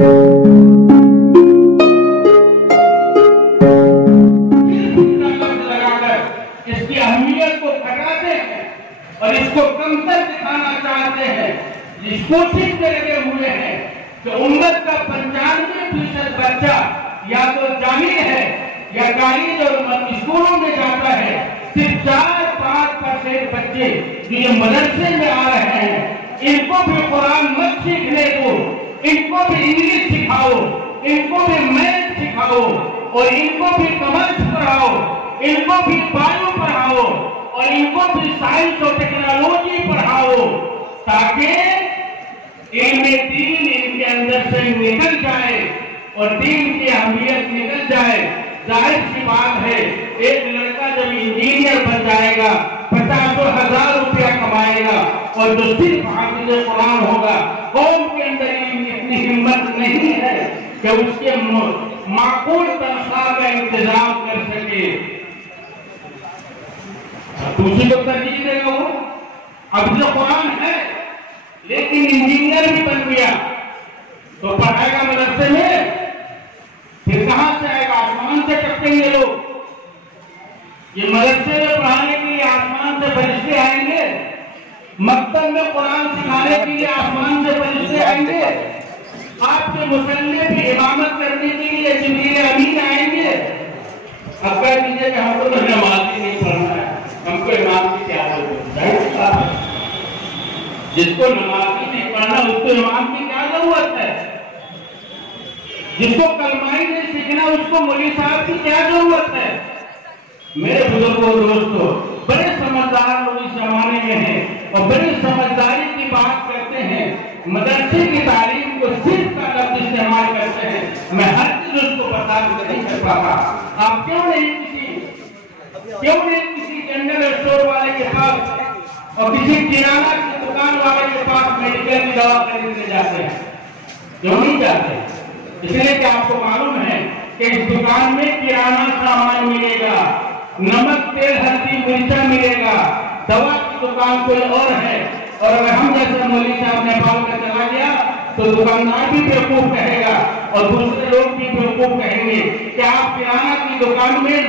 اس کی اہمیت کو گھٹاتے ہیں اور اس کو کمتر دکھانا چاہتے ہیں، اس کوشش میں لگے ہوئے ہیں کہ امت کا 95% بچہ یا تو جاہل ہے یا کالج اور اسکولوں میں جاتا ہے، صرف 4-5% بچے جو یہ مدرسے میں آ رہے ہیں، ان کو بھی قرآن مت سیکھنے کو، ان کو بھی انگلش سکھاؤ، ان کو بھی میتھ سکھاؤ، اور ان کو بھی کامرس پڑھاؤ، ان کو بھی بایو پڑھاؤ، اور ان کو بھی سائنس اور ٹیکنالوجی پڑھاؤ، تاکہ علم دین ان کے اندر سے نکل جائے اور دین کی اہمیت نکل جائے۔ ظاہر سی بات ہے، ایک لڑکا جب انجینئر بن جائے گا 50,000 روپیہ کمائے گا، اور جو صرف حافظ قرآن ہوگا، قوم کے اندر اتنی ہمت نہیں ہے کہ اس کے معقول تنخواہ کا انتظام کر سکے، دوسری کو ترجیح دے گا۔ وہ حافظ قرآن ہے لیکن انجینئر بھی بن گیا تو پڑھائے گا مدرسے میں، پھر کہاں سے آئے گا؟ آسمان سے ٹپکیں گے لوگ۔ یہ مدرسے میں پڑھانے کے لیے آسمان سے فرشتے آئیں گے، مکتب میں قرآن سکھانے کے لیے آسمان سے فرشتے آئیں گے، آپ کے مصلی بھی امامت کرنے کے لیے جبریل امین آئیں گے۔ اب کہہ دیجیے کہ ہم کو تو نماز ہی نہیں پڑھنا ہے، ہم کو امام کی کیا ضرورت ہے؟ جس کو نماز ہی نہیں پڑھنا اس کو امام کی کیا ضرورت ہے؟ جس کو کلمہ ہی نہیں سیکھنا اس کو مولوی صاحب کی کیا ضرورت ہے؟ میرے بزرگوں دوستو، بڑے سمجھدار لوگ اس زمانے میں ہیں اور بڑی سمجھداری کی بات کرتے ہیں، مدرسے کی تعلیم کو صرف کا لفظ استعمال کرتے ہیں۔ میں ہر چیز اس کو بتا نہیں کر پاتا۔ آپ کیوں نہیں کسی جنرل اسٹور والے کے پاس اور کسی کرانہ کی دکان والے کے پاس میڈیکل کی دوا خریدنے جاتے ہیں؟ کیوں نہیں جاتے؟ اس لیے کہ آپ کو معلوم ہے کہ اس دکان میں کرانہ سامان ملے گا، نمک تیل ہلدی مرچا ملے گا، دوا کی دکان کوئی اور ہے، اور اگر ہم جیسے مولوی صاحب نیپال کا چلا گیا تو دکاندار بھی بیوقوف کہے گا اور دوسرے لوگ بھی بیوقوف کہیں گے کہ آپ کرانہ کی دکان میں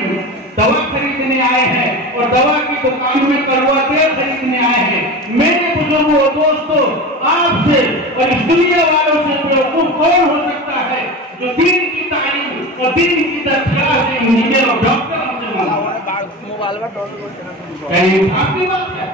دوا خریدنے آئے ہیں اور دوا کی دکان میں کڑوا تیل خریدنے آئے ہیں۔ میرے بزرگوں اور دوستوں، آپ سے اور اس دنیا والوں سے بیوقوف کون ہو سکتا ہے جو دین کی تعلیم اور دین کی ترقیات سے انجینئر اور ڈاکٹر ہم سے مانگا؟ کہیں انصاف کی بات ہے؟